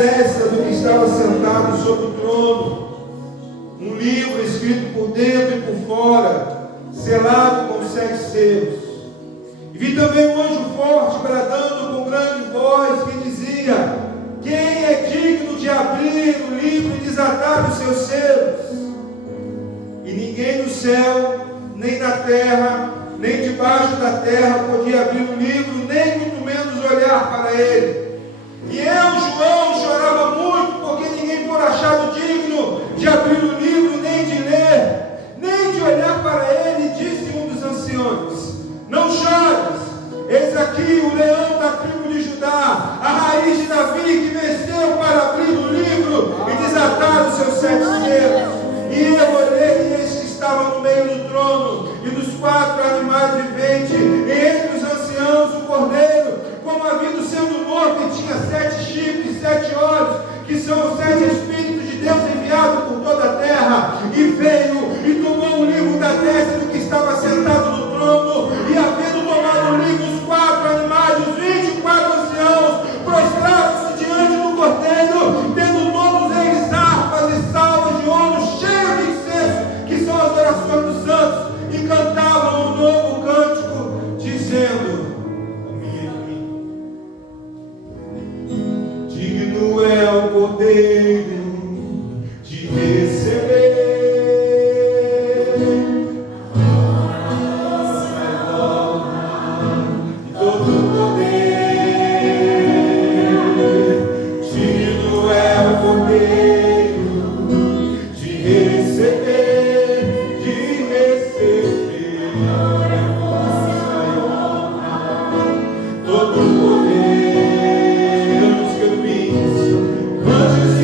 destra do que estava sentado sobre o trono, um livro escrito por dentro e por fora, selado com 7 selos. E vi também um anjo forte bradando com grande voz, que dizia: quem é digno de abrir o livro e desatar os seus selos? E ninguém no céu, nem na terra, nem debaixo da terra podia abrir o livro, nem muito menos olhar para ele. E eu, João, chorava muito, porque ninguém for achado digno de abrir o livro, nem de ler, nem de olhar para ele. Disse um dos anciões: não chores, eis aqui o leão da tribo de Judá, a raiz de Davi, que venceu para abrir o livro e desatar os seus 7 selos. E eu olhei, e eis que estava no meio do trono e dos 4 animais viventes, e entre os anciãos o cordeiro, como havido sendo morto, e tinha 7 chifres e 7 olhos, que são os 7 Espíritos de Deus enviados por toda a terra. E veio e tomou o livro da destra do que estava sentado no trono, e havendo tomado o livro, os 4 animais, os 24 anciãos, prostraram-se diante do cordeiro, tendo todos eles harpas e salvas de ouro cheias de incenso, que são as orações dos santos, e cantavam um novo cântico, dizendo: digno é o cordeiro de receber todo o poder. Digno é o cordeiro de receber todo o poder. Os querubins, anjos e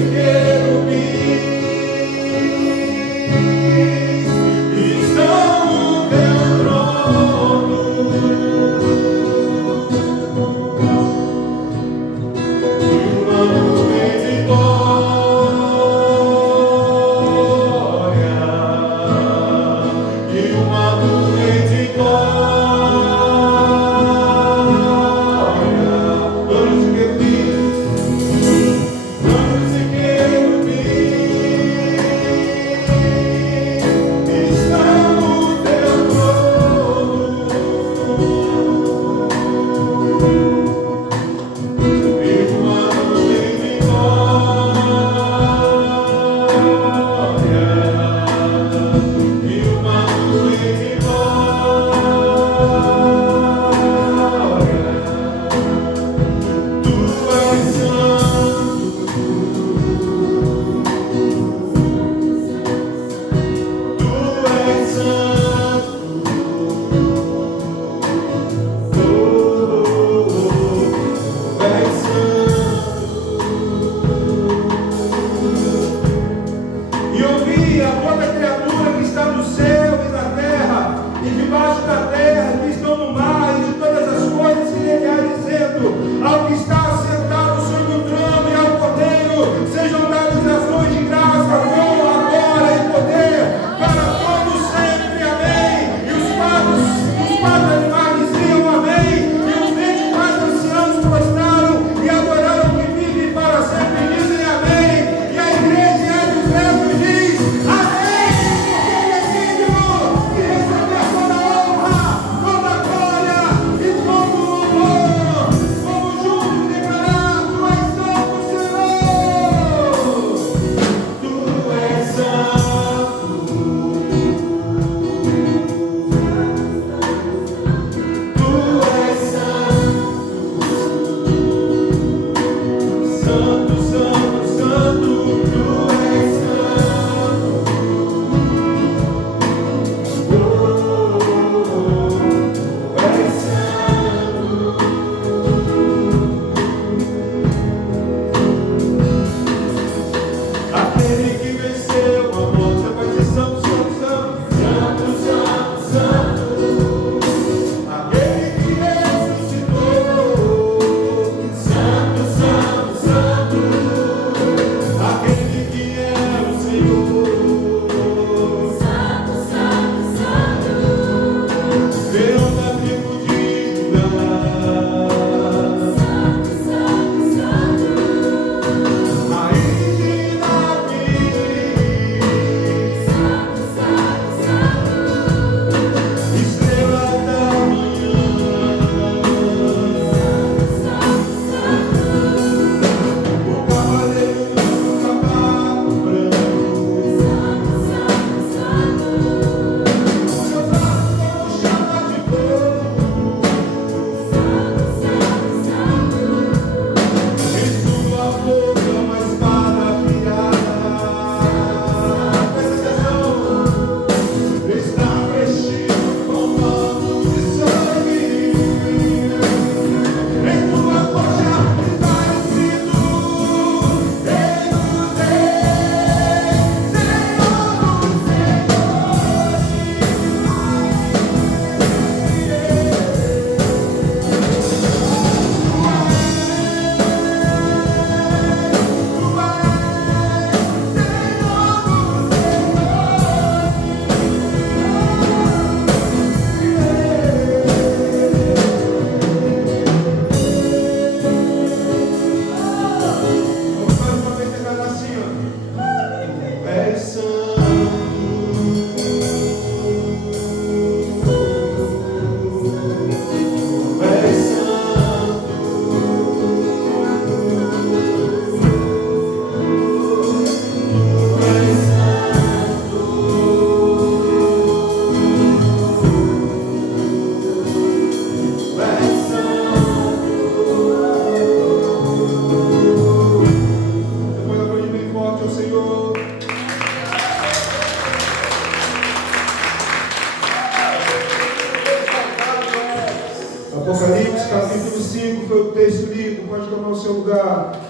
que foi o texto lido, pode tomar o seu lugar.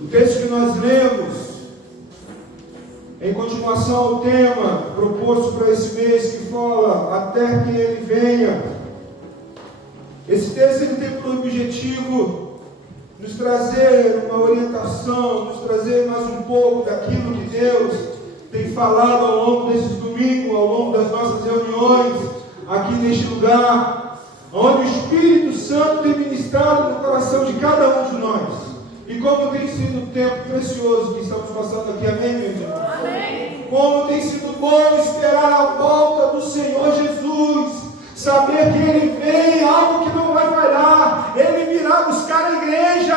O texto que nós lemos, em continuação ao tema proposto para esse mês, que fala até que ele venha. Esse texto ele tem por objetivo nos trazer uma orientação, nos trazer mais um pouco daquilo que Deus tem falado ao longo desses domingos, ao longo das nossas reuniões, aqui neste lugar, onde o Espírito Santo tem ministrado no coração de cada um de nós. E como tem sido um tempo precioso que estamos passando aqui, amém, meu irmão? Amém. Como tem sido bom esperar a volta do Senhor Jesus, saber que Ele vem, algo que não vai falhar, Ele virá buscar a igreja.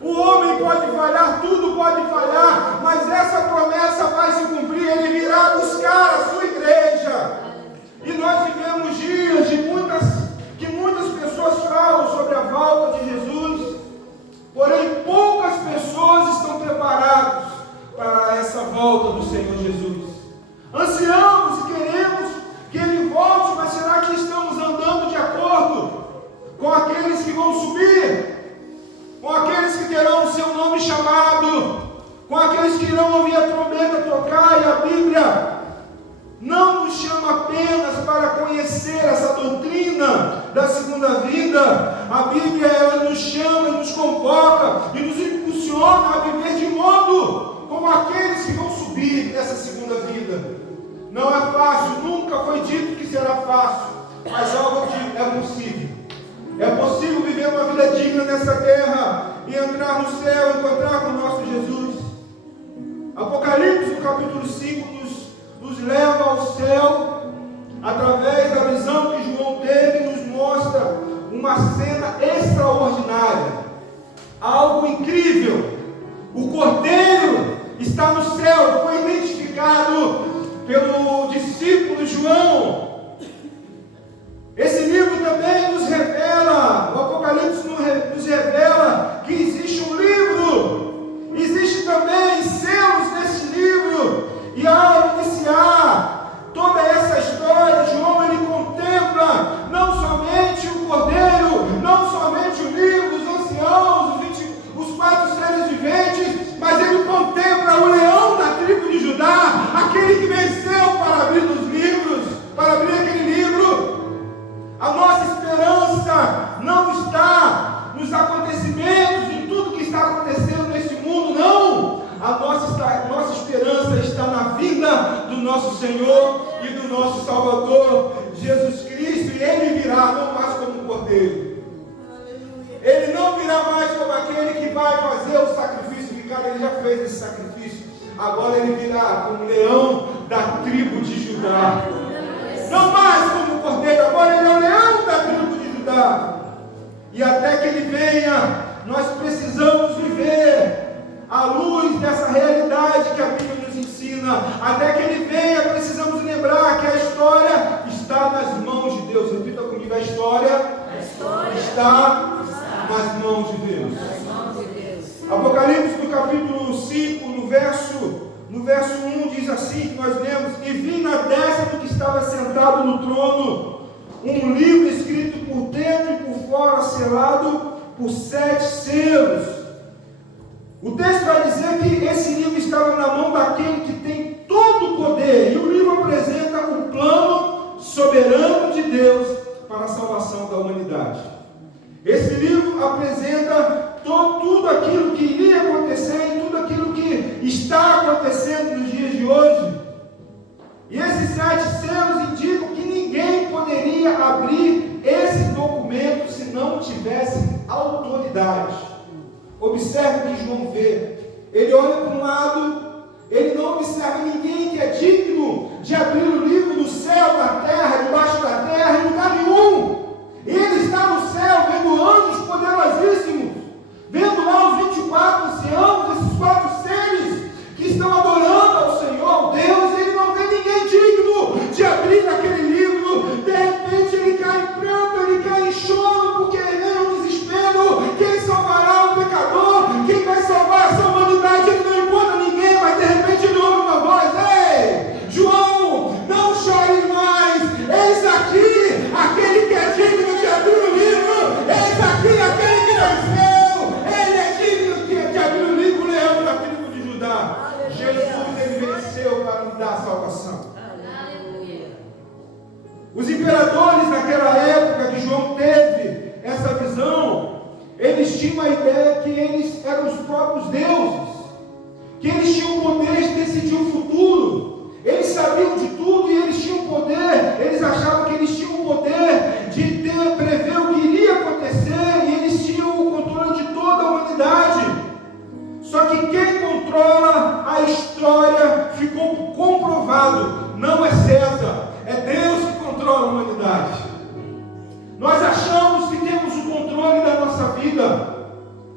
O homem pode falhar, tudo pode falhar, mas essa promessa vai se cumprir, Ele virá buscar a sua igreja. E nós vivemos dias que muitas pessoas falam sobre a volta de Jesus, porém poucas pessoas estão preparadas para essa volta do Senhor Jesus. Ansiamos e queremos que Ele volte, mas será que estamos andando de acordo com aqueles que vão subir? Com aqueles que terão o seu nome chamado? Com aqueles que irão ouvir a trombeta tocar? E a Bíblia não nos chama apenas para conhecer essa doutrina da segunda vida. A Bíblia ela nos chama, nos convoca e nos impulsiona a viver de modo como aqueles que vão subir nessa segunda vida. Não é fácil, nunca foi dito que será fácil, mas algo é possível. É possível viver uma vida digna nessa terra e entrar no céu, encontrar com o nosso Jesus. Apocalipse, no capítulo 5, nos leva ao céu, através da visão que João teve, nos mostra uma cena extraordinária, algo incrível. O Cordeiro está no céu, foi identificado pelo discípulo João. Esse livro também nos revela, o Apocalipse nos revela que existe um livro, existe também selos nesse livro. E ao iniciar toda essa história, João ele contempla não somente o Cordeiro, não somente o livro, os anciãos, os 4 seres viventes, mas ele contempla o leão da tribo de Judá, aquele que venceu para abrir os livros, para abrir aquele livro. A nossa esperança não está nos acontecimentos, em tudo que está acontecendo nesse mundo, não. A nossa esperança está na vinda do nosso Senhor e do nosso Salvador, Jesus Cristo, e Ele virá não mais como um cordeiro. Ele não virá mais como aquele que vai fazer o sacrifício de cada, Ele já fez esse sacrifício. Agora Ele virá como leão da tribo de Judá. Não mais como cordeiro, agora Ele é o leão da tribo de Judá. E até que Ele venha, nós precisamos viver à luz dessa realidade que a Bíblia nos ensina. Até que Ele venha, precisamos lembrar que a história está nas mãos de Deus. Repita comigo, a história está nas mãos de Deus. Apocalipse no capítulo 5, no verso 1 diz assim, que nós lemos: e vi na destra do que estava sentado no trono um livro escrito por dentro e por fora, selado por 7 selos. O texto vai dizer que esse livro estava na mão daquele que tem todo o poder, e o livro apresenta o plano soberano de Deus para a salvação da humanidade. Esse livro apresenta tudo aquilo que iria acontecer e tudo aquilo que está acontecendo nos dias de hoje. E esses 7 selos indicam que ninguém poderia abrir esse documento se não tivesse autoridade. Observe o que João vê. Ele olha para um lado, ele não observa ninguém que é digno de abrir o livro do céu, da terra, debaixo da terra, em lugar nenhum. Ele está no céu, vendo anjos poderosíssimos, vendo lá os 24 anciãos, esses 4 seres que estão adorando ao Senhor, Deus. Ele não vê ninguém digno de abrir aquele livro. De repente ele cai em pranto, ele cai em choro, porque vem o desespero. Quem salvará o pecador? Quem vai salvar essa humanidade? Ele não encontra ninguém, mas de repente ele ouve uma voz: ei, João, não chore mais, eis aqui vida?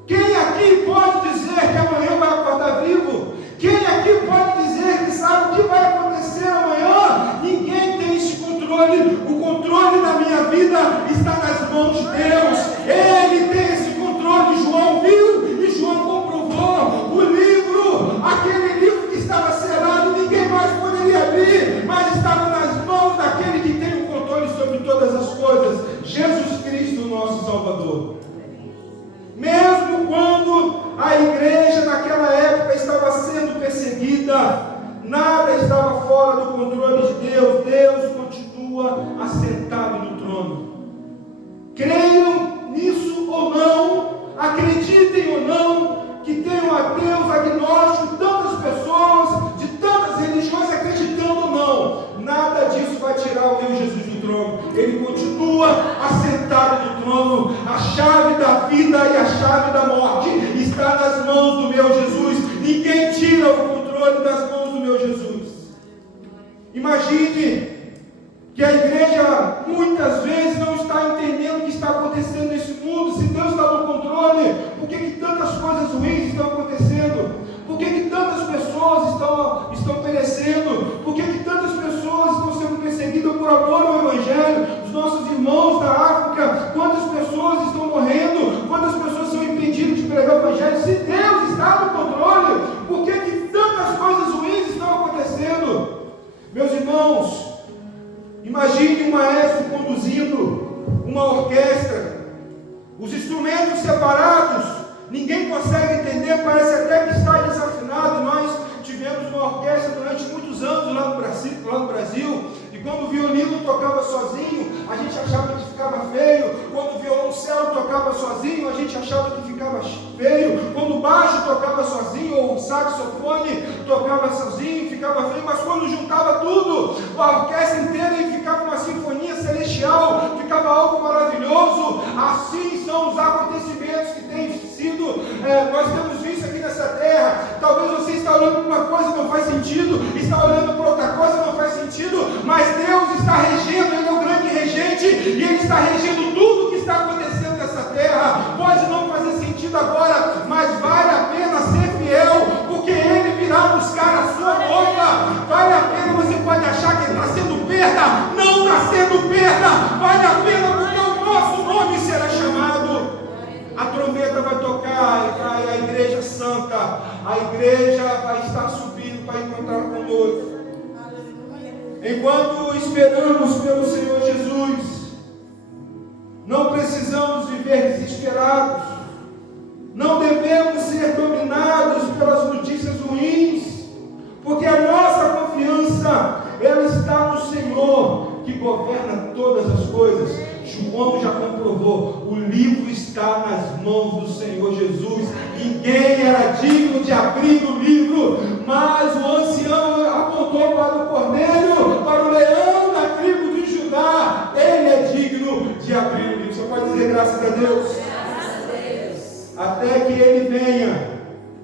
Quem aqui pode dizer que amanhã vai acordar vivo? Quem aqui pode dizer que sabe o que vai acontecer amanhã? Ninguém tem esse controle. O controle da minha vida está nas mãos de Deus. Ele tem esse controle. João viu e João comprovou. O livro, aquele livro que estava selado, ninguém mais poderia abrir, mas estava nas mãos daquele que tem o controle sobre todas as coisas, Jesus Cristo, nosso Salvador. Mesmo quando a igreja naquela época estava sendo perseguida, nada estava fora do controle de Deus. Deus continua assentado no trono. Creiam nisso ou não, acreditem ou não, que tem um ateu agnóstico, tantas pessoas, de tantas religiões acreditando ou não, nada disso vai tirar o meu Jesus do trono. Ele continua assentado no trono. A chave da vida e a chave da morte está nas mãos do meu Jesus. Ninguém tira o controle das mãos do meu Jesus. Imagine que a igreja muitas vezes não está entendendo o que está acontecendo nesse mundo. Se Deus está no controle, por que tantas coisas ruins estão acontecendo? Por que tantas pessoas estão perecendo? Por que tantas pessoas estão sendo perseguidas por amor ao Evangelho? Os nossos irmãos da África, quantas pessoas estão morrendo? Quantas pessoas são impedidas de pregar o Evangelho? Se Deus está no controle, por que tantas coisas ruins estão acontecendo? Meus irmãos, imagine um maestro conduzindo uma orquestra, os instrumentos separados, ninguém consegue entender, parece até que está desafinado. Nós tivemos uma orquestra durante muitos anos lá no Brasil, e quando o violino tocava sozinho, a gente achava que ficava feio. Quando o violoncelo tocava sozinho, a gente achava que ficava feio. Quando o baixo tocava sozinho, ou o saxofone tocava sozinho, ficava feio. Mas quando juntava tudo, a orquestra inteira, e ficava uma sinfonia celestial, ficava algo maravilhoso. Assim são os acontecimentos que têm sido, nós temos visto aqui nessa terra. Talvez você está olhando para uma coisa e não faz sentido, está olhando para outra coisa e não faz sentido, mas Deus está regendo. Ele é o grande regente, e Ele está regendo tudo o que está acontecendo nessa terra. Pode não fazer sentido agora, mas vale a pena ser fiel, porque Ele virá buscar a sua noiva. Vale a pena. Você pode achar que está sendo perda, não está sendo perda, vale a pena, porque o nosso nome será chamado. A trombeta vai tocar e vai a igreja santa, a igreja vai estar subindo para encontrar conosco. Enquanto esperamos pelo Senhor Jesus, não precisamos viver desesperados, não devemos ser dominados pelas notícias ruins, porque a nossa confiança, ela está no Senhor, que governa todas as coisas. João já comprovou, o livro está nas mãos do Senhor Jesus. Ninguém era digno de abrir o livro, mas o ancião apontou para o cordeiro, para o leão da tribo de Judá. Ele é digno de abrir o livro. Você pode dizer graças a Deus? Graças a Deus. Até que Ele venha,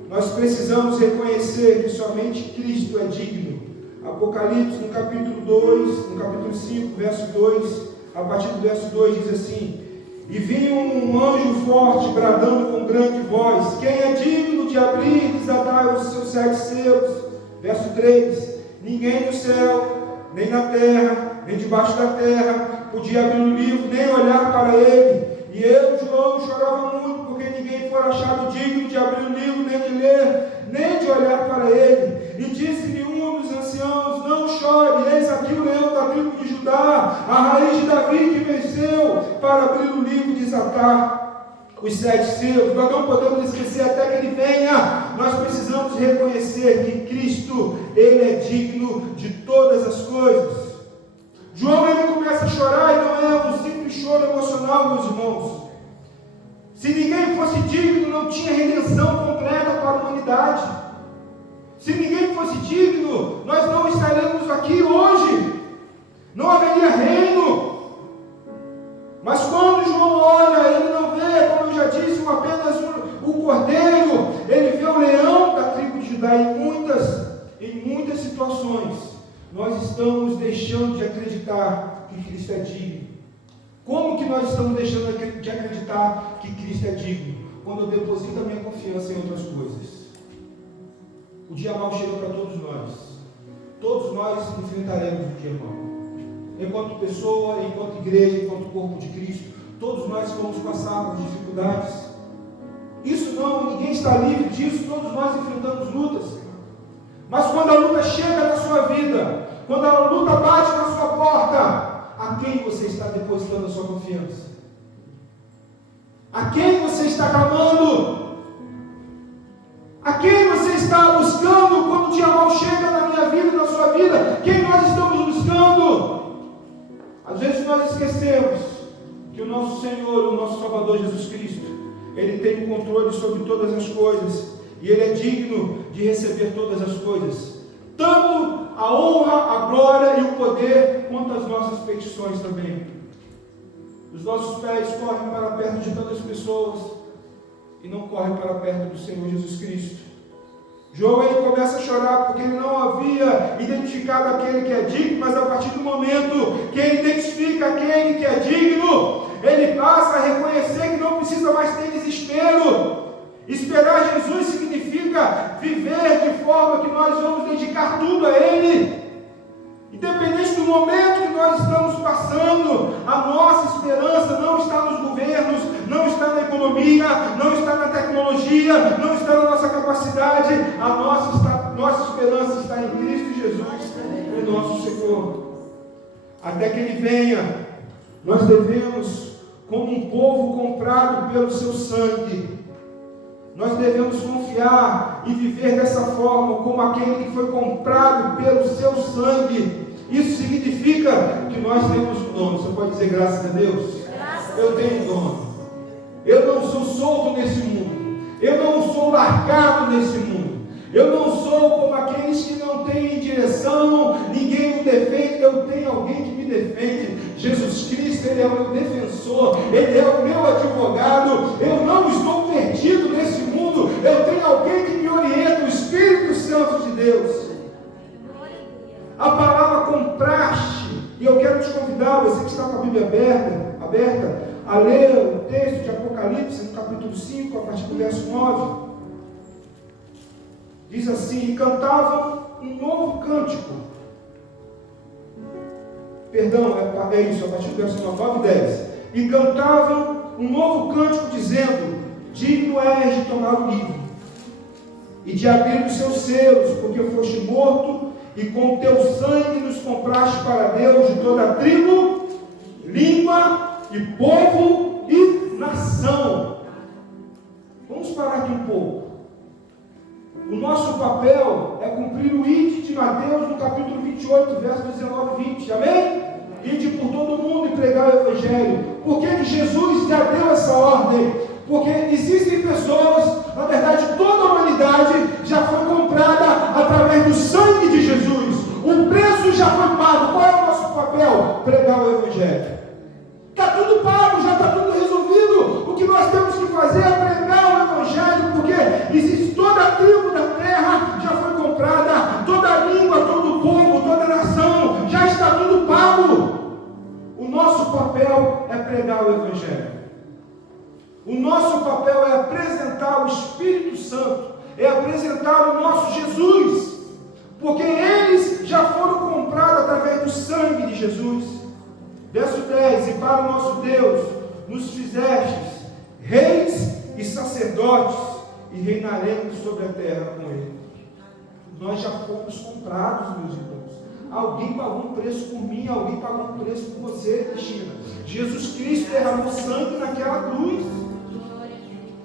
nós precisamos reconhecer que somente Cristo é digno. Apocalipse, no capítulo 2, no capítulo 5, verso 2, a partir do verso 2 diz assim: e vinha um anjo forte, bradando com grande voz: quem é digno de abrir e desatar os seus 7 selos? Verso 3: ninguém no céu, nem na terra, nem debaixo da terra, podia abrir o livro, nem olhar para ele. E eu, João, chorava muito, porque ninguém fora achado digno de abrir o livro, nem de ler, nem de olhar para ele. E disse-me um dos anciãos: não chore, eis aqui o leão da tribo de Judá, a raiz de Davi, que venceu para abrir o livro e desatar os 7 selos. Nós não podemos esquecer até que Ele venha. Nós precisamos reconhecer que Cristo, Ele é digno de todas as coisas. João, ele começa a chorar, e não é um simples choro emocional, meus irmãos. Se ninguém fosse digno, não tinha redenção completa para a humanidade. Se ninguém fosse digno, nós não estaremos aqui hoje. Não haveria reino. Mas quando João olha, ele não vê, como eu já disse, apenas o cordeiro. Ele vê o leão da tribo de Judá. Em muitas situações, nós estamos deixando de acreditar que Cristo é digno. Como que nós estamos deixando de acreditar que Cristo é digno? Quando eu deposito a minha confiança em outras coisas. O dia mau chega para todos nós. Todos nós enfrentaremos o dia mau. Enquanto pessoa, enquanto igreja, enquanto corpo de Cristo, todos nós vamos passar por dificuldades. Isso não, ninguém está livre disso, todos nós enfrentamos lutas. Mas quando a luta chega na sua vida, quando a luta bate na sua porta, a quem você está depositando a sua confiança? A quem você está clamando? A quem você está buscando quando o dia mau chega na minha vida e na sua vida? Quem nós estamos buscando? Às vezes nós esquecemos que o nosso Senhor, o nosso Salvador Jesus Cristo, Ele tem o controle sobre todas as coisas e Ele é digno de receber todas as coisas, tanto a honra, a glória e o poder, quanto as nossas petições também. Os nossos pés correm para perto de tantas pessoas e não correm para perto do Senhor Jesus Cristo. João, ele começa a chorar porque ele não havia identificado aquele que é digno, mas a partir do momento que ele identifica aquele que é digno, ele passa a reconhecer que não precisa mais ter desespero. Esperar Jesus significa viver de forma que nós vamos dedicar tudo a Ele. Independente do momento que nós estamos passando, a nossa esperança não está nos governos, não está na economia, não está na tecnologia, não está na nossa capacidade. A nossa esperança está em Cristo Jesus, o nosso Senhor. Até que Ele venha, nós devemos, como um povo comprado pelo seu sangue, nós devemos confiar e viver dessa forma, como aquele que foi comprado pelo seu sangue. Isso significa que nós temos um dono. Você pode dizer graças a Deus? Eu tenho um dono. Eu não sou solto nesse mundo. Eu não sou largado nesse mundo. Eu não sou como aqueles que não têm direção, ninguém me defende. Eu tenho alguém que me defende. Jesus Cristo, Ele é o meu defensor, Ele é o meu advogado. Eu não estou perdido nesse mundo. Eu tenho alguém que me orienta, o Espírito Santo de Deus. A palavra contraste, e eu quero te convidar, você que está com a Bíblia aberta, a ler o texto de Apocalipse, no capítulo 5, a partir do verso 9. Diz assim: e cantavam um novo cântico. Perdão, é isso, a partir do verso 9 e 10. E cantavam um novo cântico, dizendo: digno és de tomar o livro e de abrir os seus selos, porque foste morto, e com o teu sangue nos compraste para Deus de toda a tribo, língua e povo e nação. Vamos parar aqui um pouco. O nosso papel é cumprir o ide de Mateus no capítulo 28, versos 19 e 20. Amém? Ide por todo mundo e pregar o Evangelho. Por que Jesus já deu essa ordem? Porque existem pessoas, na verdade toda a humanidade já foi comprada através do sangue de Jesus. O preço já foi pago. Qual é o nosso papel? Pregar o Evangelho. Está tudo pago, já está tudo resolvido. O que nós temos que fazer é pregar o Evangelho, porque existe toda a tribo da terra, já foi comprada, toda a língua, todo o povo, toda a nação, já está tudo pago. O nosso papel é pregar o Evangelho. O nosso papel é apresentar o Espírito Santo, é apresentar o nosso Jesus, porque eles já foram comprados através do sangue de Jesus. Verso 10: e para o nosso Deus nos fizestes reis e sacerdotes, e reinaremos sobre a terra com Ele. Nós já fomos comprados, meus irmãos. Alguém pagou um preço por mim, alguém pagou um preço por você, Cristina. Jesus Cristo derramou sangue naquela cruz.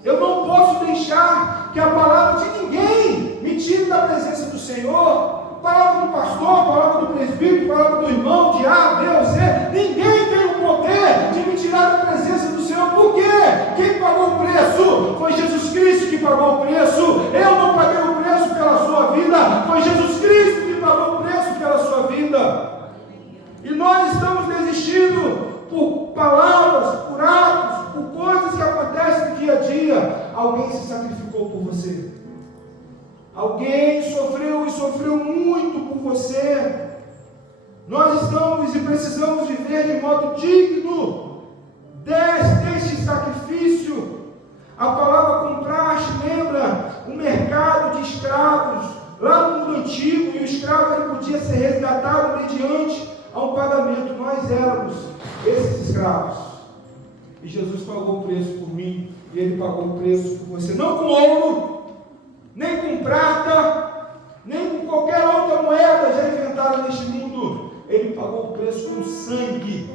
Eu não posso deixar que a palavra de ninguém me tire da presença do Senhor. Palavra do pastor, palavra do presbítero, palavra do irmão, de A, B ou C. Ninguém tem o poder de me tirar da presença do Senhor. Por quê? Quem pagou o preço? Foi Jesus Cristo que pagou o preço. Eu não paguei o preço pela sua vida. Foi Jesus Cristo que pagou o preço pela sua vida. E nós estamos desistindo por palavras, por atos, por coisas que acontecem no dia a dia. Alguém se sacrificou por você. Alguém sofreu e sofreu muito por você. Nós estamos e precisamos viver de modo digno. A palavra compraste lembra o mercado de escravos lá no mundo antigo, e o escravo ele podia ser resgatado mediante a um pagamento. Nós éramos esses escravos, e Jesus pagou o preço por mim, e Ele pagou o preço por você, não com ouro, nem com prata, nem com qualquer outra moeda já inventada neste mundo. Ele pagou o preço com sangue.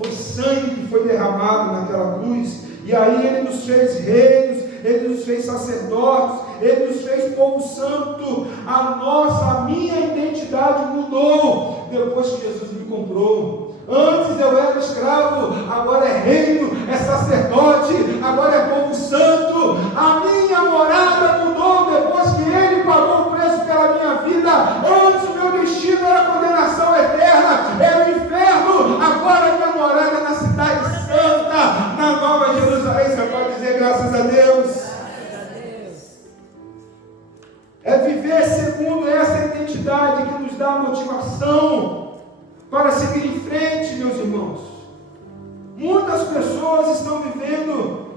Foi sangue que foi derramado naquela cruz, e aí Ele nos fez reis, Ele nos fez sacerdotes, Ele nos fez povo santo. A minha identidade mudou depois que Jesus me comprou. Antes eu era escravo, agora é reino, é sacerdote, agora é povo santo. A minha morada mudou depois que Ele pagou o preço pela minha vida. Antes o meu destino era condenação eterna, era o inferno. Agora a minha morada é na cidade santa, na Nova Jerusalém. Você pode dizer graças a Deus? É viver segundo essa identidade que nos dá motivação para seguir em frente, meus irmãos. Muitas pessoas estão vivendo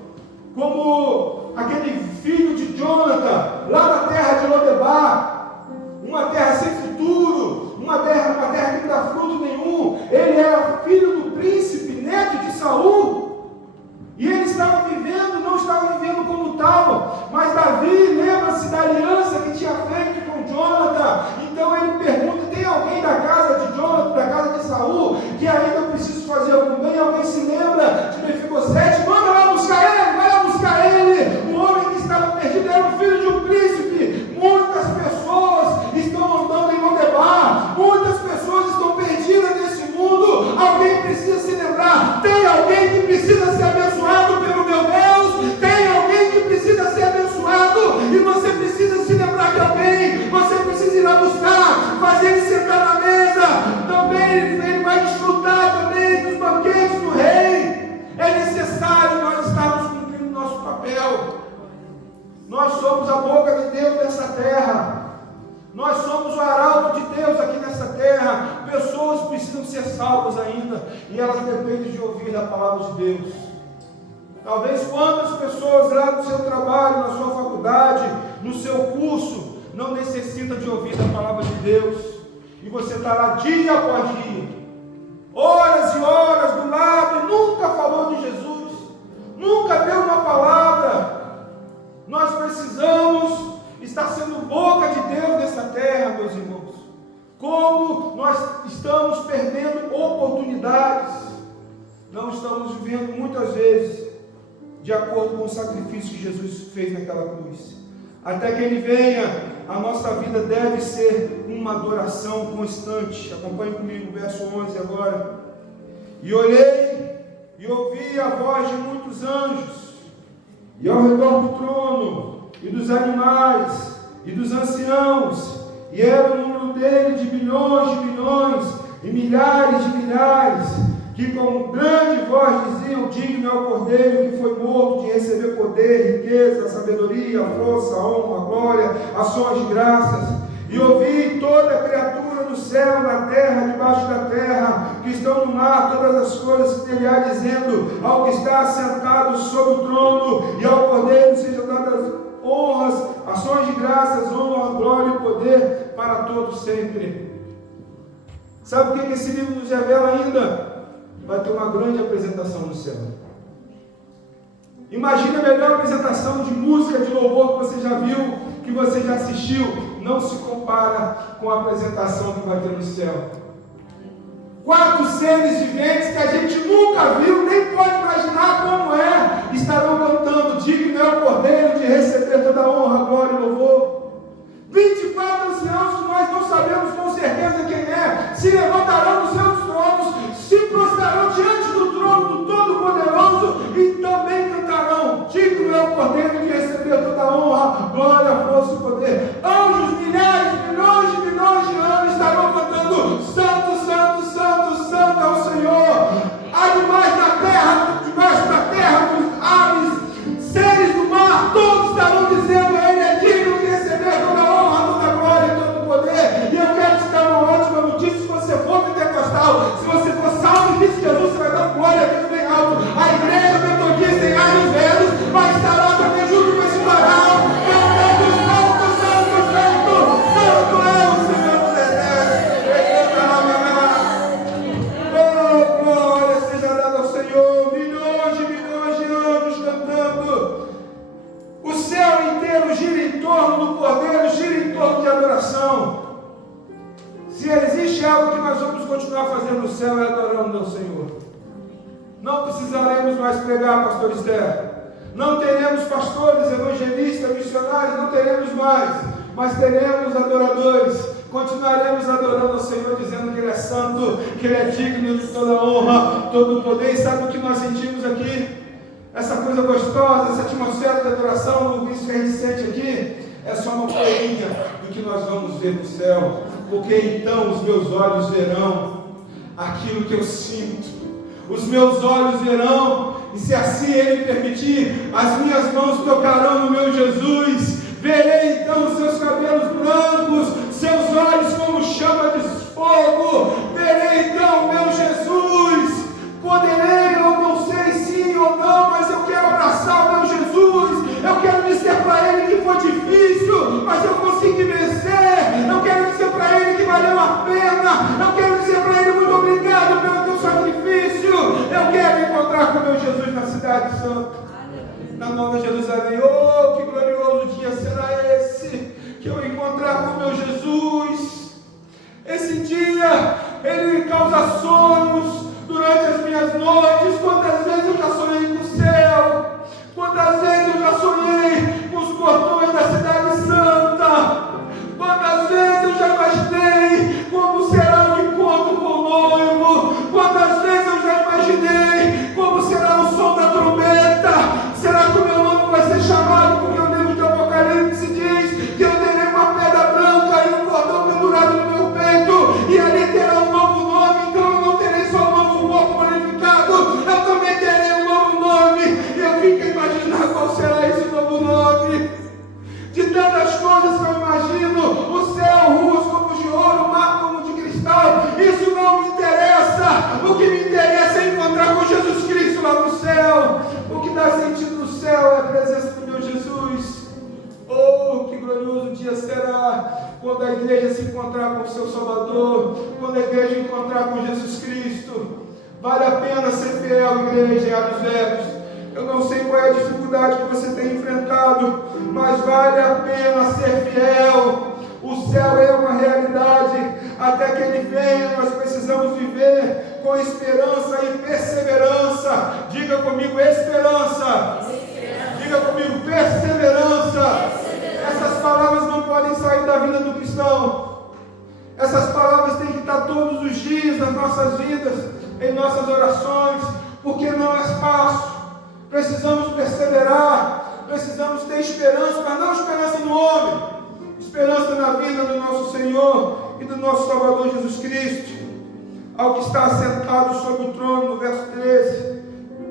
como aquele filho de Jonathan, lá na terra de Lodebar, uma terra sem futuro, uma terra que não dá fruto nenhum. Ele era filho do príncipe, neto de Saul, e ele estava vivendo, não estava vivendo como tal, mas Davi lembra-se da aliança que tinha feito com Jonathan. Então ele pergunta: tem alguém da casa de Jonathan, da casa de Saul, que ainda eu preciso fazer algum bem? Alguém se lembra de Mefibosete? Manda lá buscar ele, vai lá buscar ele. O homem que estava perdido era o filho de um príncipe. Muitas pessoas estão andando em Lodebar, muitas pessoas estão perdidas nesse mundo. Alguém precisa se lembrar: tem alguém que precisa ser abençoado pelo meu Deus, tem alguém que precisa ser abençoado, e você precisa se lembrar de alguém. Você precisa ir lá buscar, fazer ele sentar na mesa. Também ele vai desfrutar também dos banquetes do rei. É necessário nós estarmos cumprindo nosso papel. Nós somos a boca de Deus nessa terra. Nós somos o arauto de Deus aqui nessa terra. Pessoas precisam ser salvas ainda, e elas dependem de ouvir a palavra de Deus. Talvez quantas pessoas lá no seu trabalho, na sua faculdade, no seu curso, não necessitam de ouvir a palavra de Deus, e você está lá dia após dia, horas e horas do lado, e nunca falou de Jesus, nunca deu uma palavra. Nós precisamos estar sendo boca de Deus nessa terra, meus irmãos. Como nós estamos perdendo oportunidades, não estamos vivendo muitas vezes de acordo com o sacrifício que Jesus fez naquela cruz. Até que Ele venha, a nossa vida deve ser uma adoração constante. Acompanhe comigo o verso 11 agora. E olhei e ouvi a voz de muitos anjos, e ao redor do trono, e dos animais, e dos anciãos, e era o número dele de bilhões, e milhares de milhares, que com grande voz diziam: digno é o Cordeiro que foi morto de receber poder, riqueza, sabedoria, força, honra, glória, ações de graças. E ouvi toda a criatura do céu, na terra, debaixo da terra, que estão no mar, todas as coisas que ele há, dizendo ao que está assentado sobre o trono e ao Cordeiro sejam dadas honras, ações de graças, honra, glória e poder para todos sempre. Sabe o que esse livro nos revela ainda? Vai ter uma grande apresentação no céu. Imagina a melhor apresentação de música, de louvor que você já viu, que você já assistiu. Não se compara com a apresentação que vai ter no céu. 4 seres viventes que a gente nunca viu, nem pode imaginar como é, estarão cantando: digno é o Cordeiro de receber toda a honra, glória e louvor. 24 anciãos que nós não sabemos com certeza quem é, se levantarão dos seus tronos, se prostrarão diante do trono do Todo-Poderoso e também cantarão: digno é o Cordeiro de receber toda a honra, glória, força e poder. Anjos, milhares, milhões de anos estarão cantando: santo, santo, santo, santo é o Senhor. Animais na terra, debaixo da terra, dos aves, seres do mar, todos estarão dizendo: Ele é digno de receber toda a honra, toda a glória e todo o poder. E eu quero te dar uma ótima notícia: se você for pentecostal, se você for salvo em Cristo Jesus, você vai dar glória a Deus bem alto. A igreja metodista em Ares Velhos vai estar lá também céu e adorando ao Senhor. Não precisaremos mais pregar, pastor Esther. Não teremos pastores, evangelistas, missionários, não teremos mais. Mas teremos adoradores. Continuaremos adorando ao Senhor, dizendo que Ele é santo, que Ele é digno de toda honra, todo o poder. E sabe o que nós sentimos aqui? Essa coisa gostosa, essa atmosfera de adoração, isso que a gente sente aqui, é só uma poeirinha do que nós vamos ver no céu. Porque então os meus olhos verão aquilo que eu sinto. Os meus olhos verão, e se assim Ele permitir, as minhas mãos tocarão no meu Jesus. Verei então os seus cabelos brancos, seus olhos como chama de fogo. Verei então o meu Jesus. Poderei ou não sei sim ou não, mas eu quero abraçar o meu Jesus. Eu quero dizer para Ele que foi difícil, mas eu consegui vencer. Eu quero dizer para Ele que valeu a pena. Eu quero dizer para Ele muito obrigado pelo teu sacrifício. Eu quero encontrar com o meu Jesus na cidade santa, na Nova Jerusalém. Oh, que glorioso dia será esse, que eu encontrar com o meu Jesus. Esse dia, Ele me causa sonhos durante as minhas noites. Quantas vezes eu já sonhei com o céu, quantas vezes eu já sonhei com os portões da cidade santa, quantas vezes eu já imaginei como será o encontro com o noivo, quantas vezes eu já imaginei como será o som da trombeta. Será que o meu nome vai ser chamado? Porque o livro de Apocalipse diz que eu terei uma pedra branca e um cordão pendurado no meu peito, e ali terá um novo nome. Então eu não terei só um novo corpo glorificado, eu também terei um novo nome. E eu fico a imaginar qual será esse novo nome. De tantas coisas que eu imagino, o céu, ruas como de ouro, o mar como de cristal, isso não me interessa. O que me interessa é encontrar com Jesus Cristo lá no céu. O que dá sentido no céu é a presença do meu Jesus. Oh, que glorioso dia será quando a igreja se encontrar com o seu Salvador, quando a igreja encontrar com Jesus Cristo. Vale a pena ser fiel, igreja, em Atos Velhos. Eu não sei qual é a dificuldade que você tem enfrentado, mas vale a pena ser fiel. O céu é uma realidade. Até que Ele venha, nós precisamos viver com esperança e perseverança. Diga comigo, esperança. Diga comigo, perseverança. Essas palavras não podem sair da vida do cristão. Essas palavras têm que estar todos os dias nas nossas vidas, em nossas orações, porque não é fácil. Precisamos perseverar, precisamos ter esperança, mas não esperança no homem, esperança na vida do nosso Senhor e do nosso Salvador Jesus Cristo. Ao que está assentado sobre o trono, no verso 13,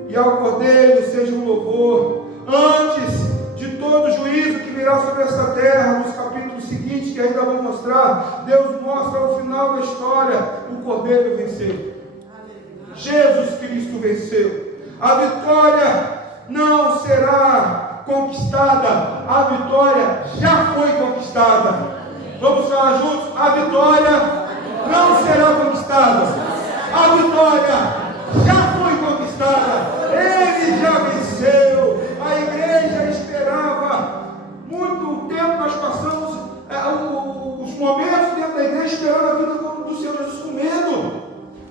e ao Cordeiro seja o louvor, antes de todo juízo que virá sobre esta terra. Nos capítulos seguintes, que ainda vou mostrar, Deus mostra ao final da história, o Cordeiro venceu. Jesus Cristo venceu. A vitória não será conquistada, a vitória já foi conquistada. Vamos falar juntos? A vitória não será conquistada, a vitória já foi conquistada. Ele já venceu. A igreja esperava muito tempo. Nós passamos os momentos dentro da igreja esperando a vida do Senhor Jesus comendo.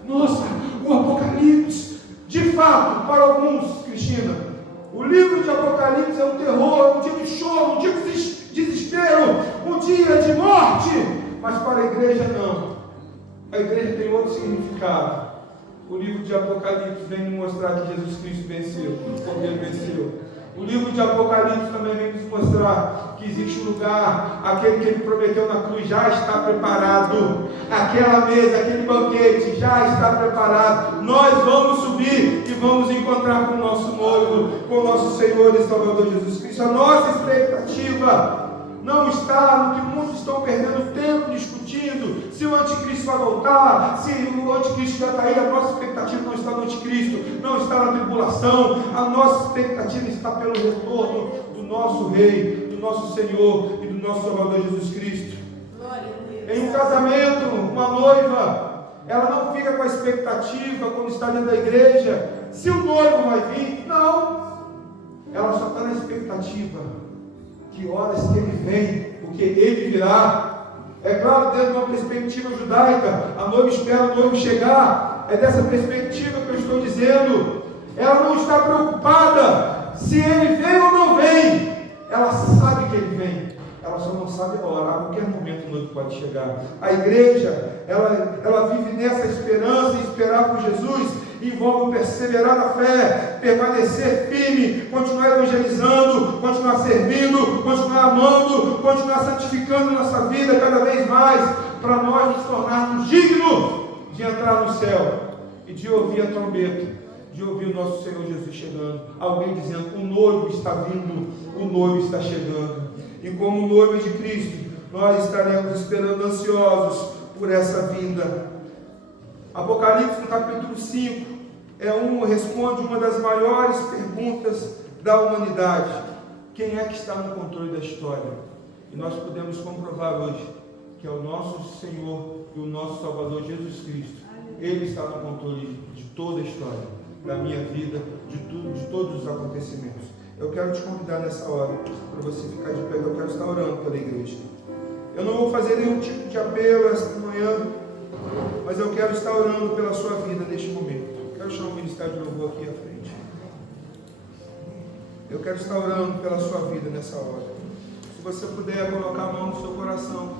Nossa, o Apocalipse. De fato, para alguns, Cristina, o livro de Apocalipse é um terror, um dia de choro, um dia de desespero, um dia de morte. Mas para a igreja não. A igreja tem outro significado. O livro de Apocalipse vem nos mostrar que Jesus Cristo venceu, o Cordeiro venceu. O livro de Apocalipse também vem nos mostrar que existe um lugar, aquele que Ele prometeu na cruz já está preparado. Aquela mesa, aquele banquete já está preparado. Nós vamos subir e vamos encontrar com o nosso noivo, com o nosso Senhor e Salvador Jesus Cristo. A nossa expectativa não está no que muitos estão perdendo tempo discutindo, se o anticristo vai voltar, se o anticristo já está aí. A nossa expectativa não está no anticristo, não está na tribulação. A nossa expectativa está pelo retorno do nosso Rei, do nosso Senhor e do nosso Salvador Jesus Cristo. Em um casamento, uma noiva, ela não fica com a expectativa quando está dentro da igreja, se o noivo vai vir. Não, ela só está na expectativa que horas que ele vem, porque ele virá. É claro, dentro de uma perspectiva judaica, a noiva espera o noivo chegar. é dessa perspectiva que eu estou dizendo. Ela não está preocupada se ele vem ou não vem. Ela sabe que ele vem. Ela só não sabe a hora. A qualquer momento o noivo pode chegar. A igreja, ela vive nessa esperança, em esperar por Jesus. Envolve perseverar na fé, permanecer firme, continuar evangelizando, continuar servindo, continuar amando, continuar santificando nossa vida cada vez mais, para nós nos tornarmos dignos de entrar no céu e de ouvir a trombeta, de ouvir o nosso Senhor Jesus chegando. Alguém dizendo: o noivo está vindo, o noivo está chegando. E como noivo de Cristo, nós estaremos esperando ansiosos por essa vinda. Apocalipse, no capítulo 5, responde uma das maiores perguntas da humanidade: quem é que está no controle da história? E nós podemos comprovar hoje que é o nosso Senhor e o nosso Salvador Jesus Cristo. Ele está no controle de toda a história, da minha vida, de tudo, de todos os acontecimentos. Eu quero te convidar nessa hora, para você ficar de pé. Eu quero estar orando pela igreja. Eu não vou fazer nenhum tipo de apelo esta manhã, mas eu quero estar orando pela sua vida neste momento. Quero chamar o ministério de louvor aqui à frente. Eu quero estar orando pela sua vida nessa hora. Se você puder colocar a mão no seu coração,